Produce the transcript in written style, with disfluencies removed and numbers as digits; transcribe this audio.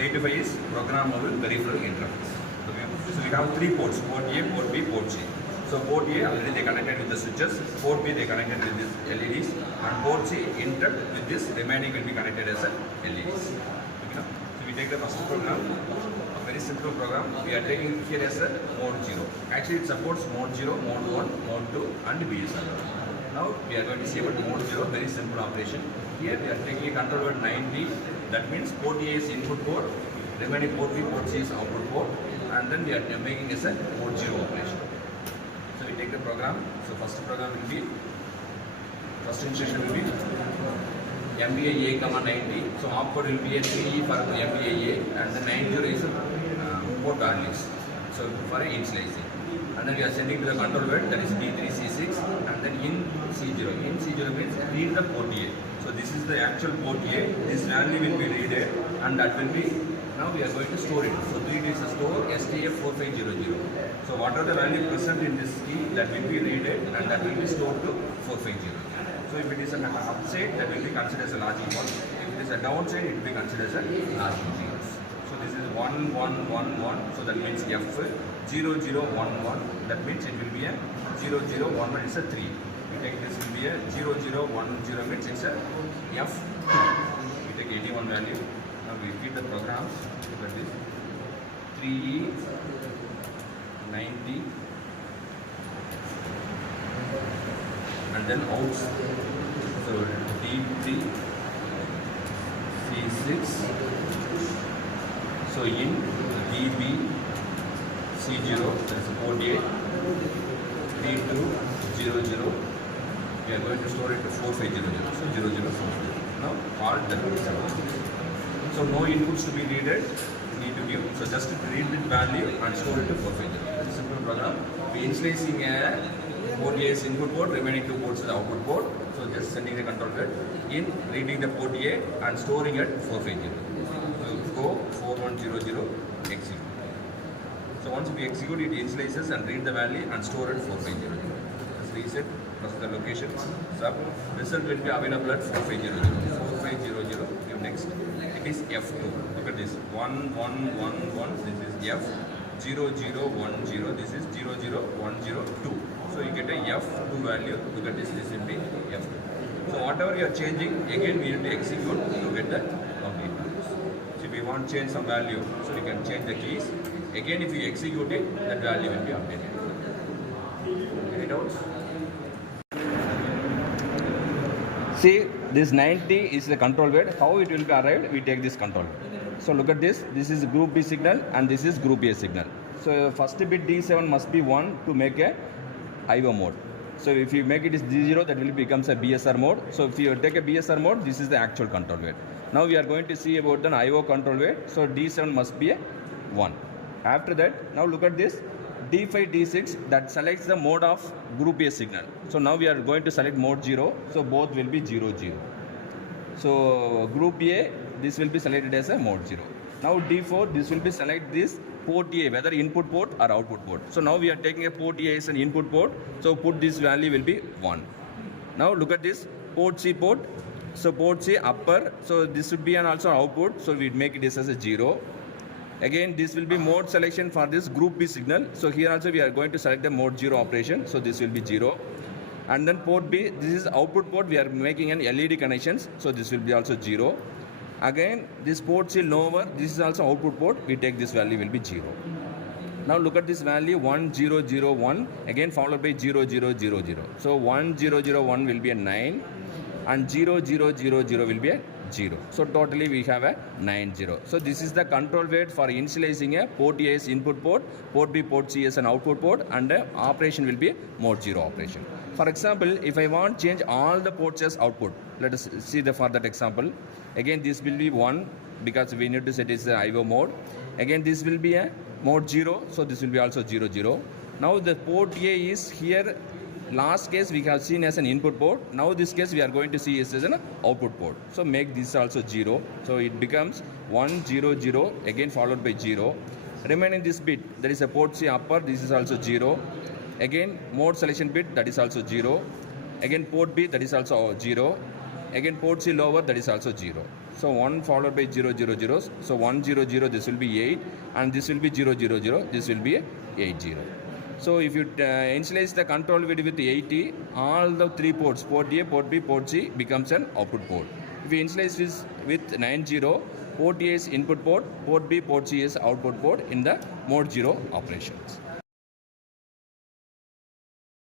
85 is programmable peripheral interface. Okay. So we have 3 ports, port A, port B, port C. So port A already they connected with the switches, port B they connected with these LEDs, and port C interrupt with this remaining will be connected as a LEDs. Okay. So we take the first program, a very simple program. We are taking here as a mode 0. Actually it supports mode 0, mode 1, mode 2 and BSR. Now we are going to see about mode 0, very simple operation. Here we are taking a control word 90, that means port A is input port, remaining port B, port C is output port, and then we are making as a mode 0 operation. So we take the program. So first program will be, first instruction will be MVA A, 90. So opcode will be a 3E for MVA A, and the 90 is port values. So for initializing. And then we are sending to the control word, that is D3C6, and then in C0. In C0 means read the port A. So this is the actual port A. This value will be read, and that will be, now we are going to store it. So 3 is the store STF4500. So whatever the value present in this key, that will be read, and that will be stored to 4500. So if it is an upside, that will be considered as a logic one. If it is a downside, it will be considered as a logic zero. So this is 1, 1, 1, 1. So that means F 0, 0, 1, 1. That means it will be a 0, 0, 1, 1. It's a 3. We take this will be a 0, 0, 1, 0 means it's a F 2. We take 81 value. Now we repeat the programs. Look at this. 3E 90. And then outs. So D3 C6. So in DB C0, that is port A, D200, we are going to store it to 4500. So 0040. Now part that is so no inputs to be needed, need to give. So just read the value and store it to 4500. That's a simple program. We initializing a port A is input port, remaining 2 ports is the output port. So just sending the control word in, reading the port A and storing at 4500. So go 4100 execute. So once we execute it, initializes and read the value and store it 4500. Just reset, press the location, sub. Result will be available at 4500. 4500. Give next. It is F2. Look at this. 1, 1, 1, 1. This is F. 0, 0, 1, 0. This is 0, 0, 1, 0, 2. So you get a F2 value. Look at this. This will be F2. So whatever you are changing, again we need to execute to get the complete values. So if we want to change some value, so we can change the keys. Again, if you execute it, that value will be updated. Any doubts? See, this 90 is the control word. How it will be arrived? We take this control word. So look at this. This is group B signal and this is group A signal. So first bit D7 must be 1 to make a IO mode. So if you make it is D0, that will becomes a BSR mode. So if you take a BSR mode, this is the actual control word. Now we are going to see about the IO control word. So D7 must be a 1. After that, now look at this. D5, D6, that selects the mode of group A signal. So now we are going to select mode 0. So both will be 0, 0. So group A, this will be selected as a mode 0. Now D4, this will be select this port A, whether input port or output port. So now we are taking a port A as an input port. So put this value will be 1. Now look at this port C port. So port C upper. So this would be an also output. So we make this as a 0. Again, this will be mode selection for this group B signal. So here also we are going to select the mode 0 operation. So this will be 0. And then port B, this is output port. We are making an LED connections. So this will be also 0. Again, this port C lower. This is also output port. We take this value will be 0. Now look at this value 1001. Again followed by 0000. So 1001 will be a 9. And 0000 will be a 0. So totally we have a 90. So this is the control word for initializing a port A as input port, port B, port C as an output port, and the operation will be mode 0 operation. For example, if I want to change all the ports as output, let us see the for that example. Again, this will be 1 because we need to set it as IO mode. Again, this will be a mode 0. So this will be also 0, 0. Now the port A is here. Last case we have seen as an input port. Now this case we are going to see is as an output port. So make this also 0. So it becomes 1, 0, 0. Again followed by 0. Remaining this bit, that is a port C upper. This is also 0. Again mode selection bit, that is also 0. Again port B, that is also 0. Again port C lower, that is also 0. So 1 followed by 0, 0, 0. So 1, 0, 0, this will be 8, and this will be 0, 0, 0. This will be 8, 0. So if you initialize the control with 80, all the 3 ports, port A, port B, port C, becomes an output port. If you initialize this with 90, port A is input port, port B, port C is output port in the mode 0 operations.